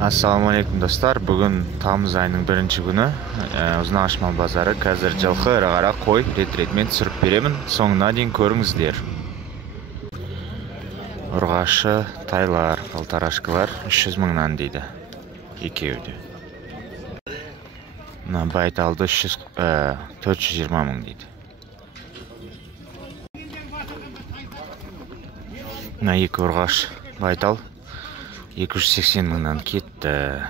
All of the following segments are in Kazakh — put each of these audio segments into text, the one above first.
Ассалаумалейкум достар. Бүгін тамыз айының 1-ші күні. Ұзынағаш мал базары. Қазір жылқы, ірі қара, қой рет-ретмен түсіріп беремін. Соңына дейін көріңіздер. Ұрғашы тайлар, полторашкалар 300 мыңнан дейді. Екеуі. Байталды 420 мың дейді. Екі ұрғаш байтал 280 мыңнан кетті.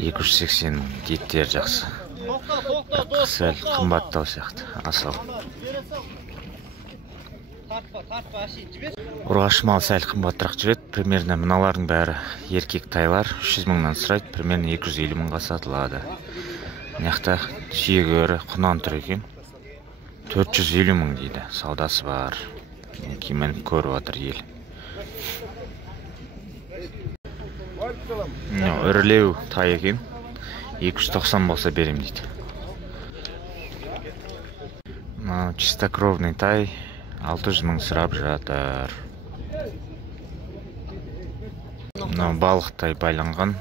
280 мың еттер жақсы. Сәл қымбаттау сияқты. Асыл. Ұрғаш мал сәл қымбаттырақ жүреді. Примерно мыналардың бәрі еркек тайлар 300 мыңнан сұрайды. Примерно 250 мыңға сатылады. Мыняқта сүйегі құнан тұр екен. 450 мың дейді. Саудасы бар. Кейін көріп отыр ел. Үрлеу тай екен. 290 болса берем дейді. Чистокровный тай 600 мың сұрап жатыр. Балық тай байланған.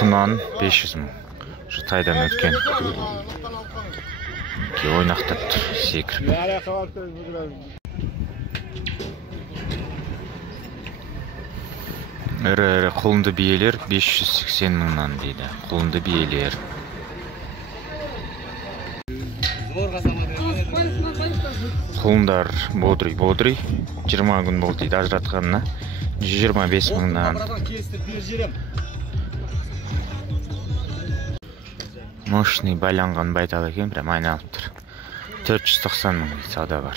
Құнан 500 мың. Тайдан өткен. Ойнақтап тұр, секіріп. Ірі құлынды биелер 580 мыңнан дейді. Құлынды биелер. Құлындар бодрый. 20 күн болды дейді ажыратқанына. 125 мыңнан. Мощный байланған байтал екен, прям айналып тұр. 490 мың сауда бар.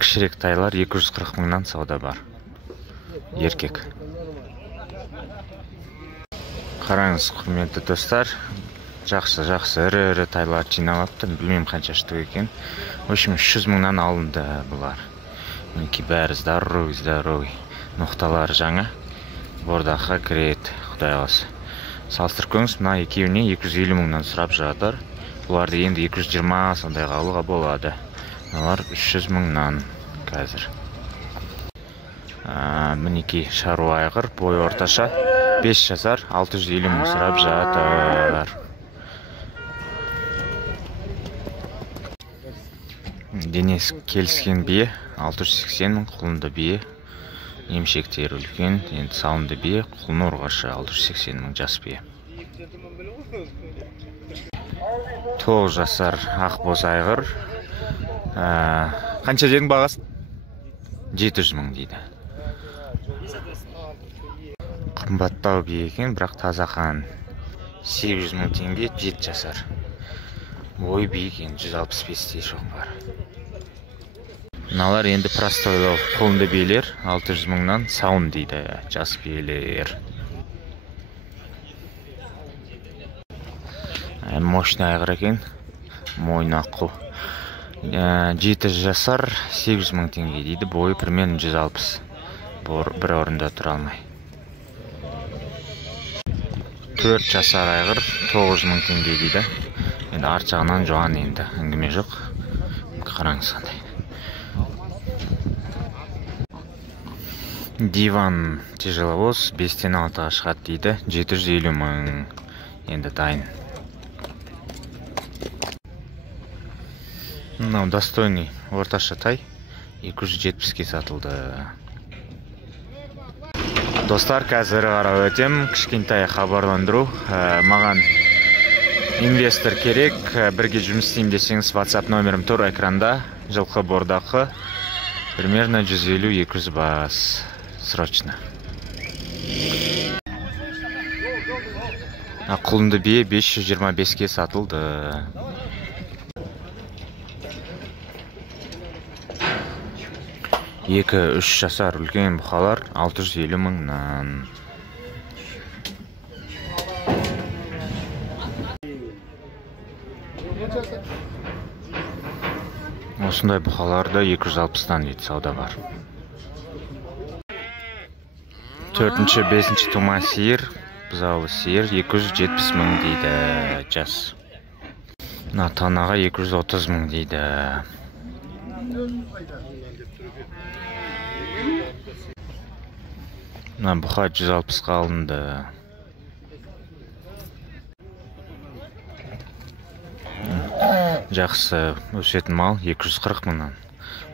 Кішірек тайлар 240 мыңнан сауда бар. Еркек. Қараңыз, құрметті достар. Жақсы, ірі тайлар жиналапты. Білмеймін қанша штук екен. В общем, 300 мыңнан алынды бұлар. Мінеки бәрі здоровый. Ноқталары жаңа. Бордаққа кіреді, құдай қаласа. Салыстырып көріңіз, мына екеуіне 250 мыңнан сұрап жатыр. Бұларды енді 220 сондайға алуға болады. Олар 300 мыңнан қазір. Мінеки шаруа айғыр, бой орташа 5 жасар, 650 мың сұрап жатыр. Денес келіскен бие 680 мың, құлынды бие. Емшектер үлкен, енді сауынды бие, құлын ұрғашы 680 мың жас бие. 9 жасар ақбоз айғыр. Қанша дедің бағасын? 700 мың дейді. Қымбаттау бие екен, бірақ таза қан. 800 мың теңге, 7 жасар. Ой бие екен, 165-тей шоқ бар. Мыналар енді простойлау құлынды биелер 600 мыңнан сауын дейді, жас биелер. Мощный айғыр екен, мойны аққу. 7 жасар 800 мың теңге дейді, бойы примерно 160. Бір орында тұра алмай. 4 жасар айғыр 900 мың теңге дейді. Енді арт жағынан жоған енді, әңгіме жоқ. Қараңыз қандай. Диван тяжеловоз 5-тен 6-ға шығады дейді, 750 мың енді дайын. Достойный орташа тай 270-ке сатылды. Достар, қазір қарап өтем, кішкентай хабарландыру. Маған инвестор керек, бірге жұмыс істеймін десеңіз, WhatsApp номерім тұр экранда, жылқы бордақы, примерно 150-200 бас. Срочно. Құлынды бие 525-ке сатылды. Екі 3 жасар үлкен бұқалар 650 мыңнан. Осындай бұқаларда 260-тан дейді сауда бар. 4-ші, 5-ші тума сиыр, бұзаулы сиыр 270 мың дейді, жас. Танаға 230 мың дейді. Мына бұқа 160-қа алынды. Жақсы өсетін мал 240 мыңнан.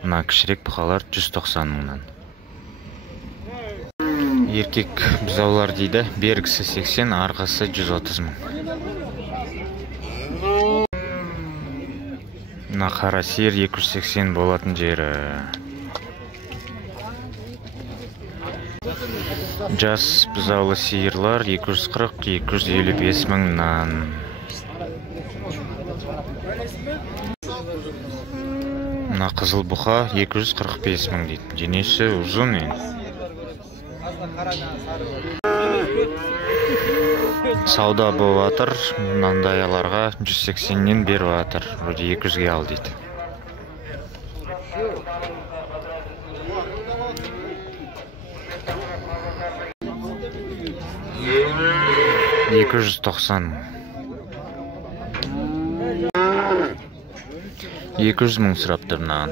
Мына кішірек бұқалар 190 мыңнан. Еркек бұзаулар дейді, бергісі 80, арғасы 130 мың. Мына қара сиыр 280 болатын жері. Жас бұзаулы сиырлар 240-255 мыңнан. Мына қызыл бұқа 245 мың дейді. Денесі ұзын ең. Сауда болып атыр. Мынандайларға 180-нен беріп атыр. Вроде 200-ге ал дейді. 290 мың. 200 мың сұрап тұрнан.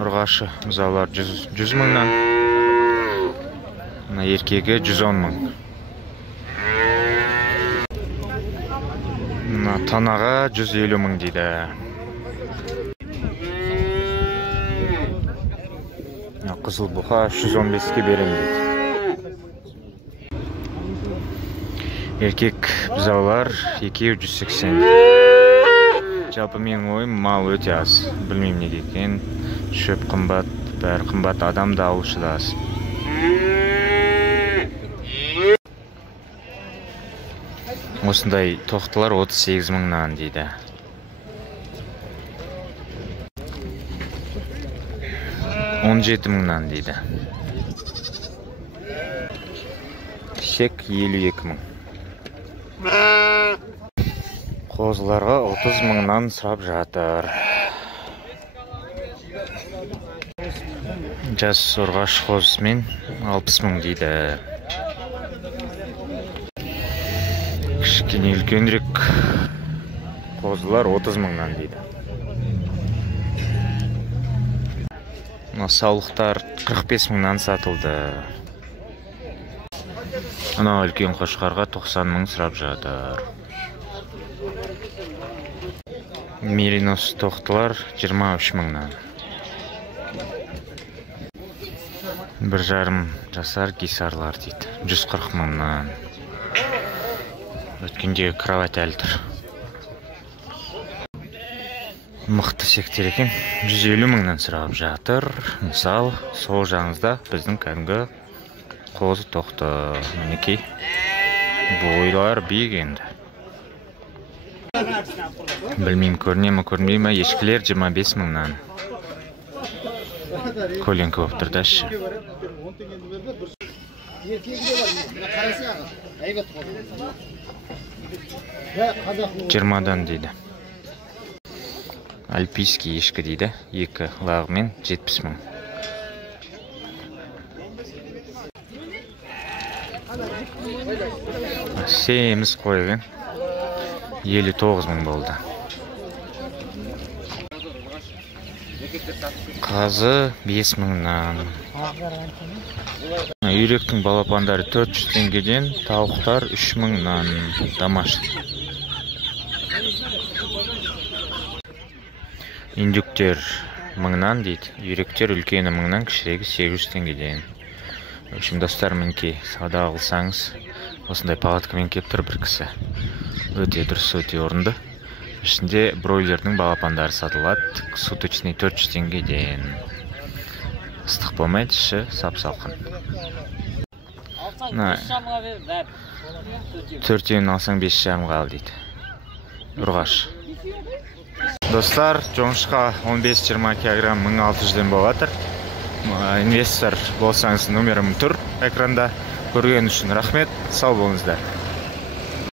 Ұрғашы бұзаулар 100 мыңнан. Мына еркегі 110 мың. Мына танаға 150 мың дейді. Қызыл бұқа 315-ке берем дейді. Еркек бұзаулар 280. Жалпы менің ойым мал өте аз. Білмеймін неге екен. Шөп қымбат, бәрі қымбат, адам да алушы да аз. Осындай тоқтылар 38 мыңнан дейді. Он 17 мыңнан дейді. Шек 52 мың. Қозыларға 30 мыңнан сұрап жатыр. Жас ұрғаш қозысымен 60 мың дейді. Кішкене үлкенірек қозылар 30 мыңнан дейді. Саулықтар 45 мыңнан сатылды. Ана үлкен қошқарға 90 мың сұрап жатыр. Меринос тоқтылар 23 мыңнан. 1,5 жасар гисарлар дейді. 140 мыңнан. Өткенде кровать әлі тұр. Мықты сектер екен. 150 мыңнан сұрап жатыр. Мысал, сол жағыңызда біздің кәдімгі қозы тоқты. Мінекей. Бойлар биік енді. Білмеймін, көріне ме, көрмей ме. Ешкілер 25 мыңнан. Көленкі болып тұрды ашы. 20-дан дейді. Альпийский ешкі дейді. 2 лағымен 70 мың. Семіз қойған. 59 мың болды. Қазы 5 мыңнан. Үйректің балапандары 400 теңгеден, тауықтар 3 мыңнан. Домашний. Индюктер мыңнан дейді. Үйректер үлкені мыңнан, кішірегі 800 теңгеден. В общем, достар, мінекей сауда қылсаңыз, осындай палаткамен кеп тұр бір кісі. Өте дұрыс, өте орынды. Ішінде бройлердің балапандары сатылады. Суточный 400 теңгеден. Ыстық болмайды, іші сап-салқын. 4-еуін алсаң 5,5-ға ал дейді. Ұрғаш. Достар, жоңышқа 15-20 килограмм 1600-ден болатыр. Инвестор болсаңыз, номерім тұр экранда. Көрген үшін рахмет, сау болыңыздар.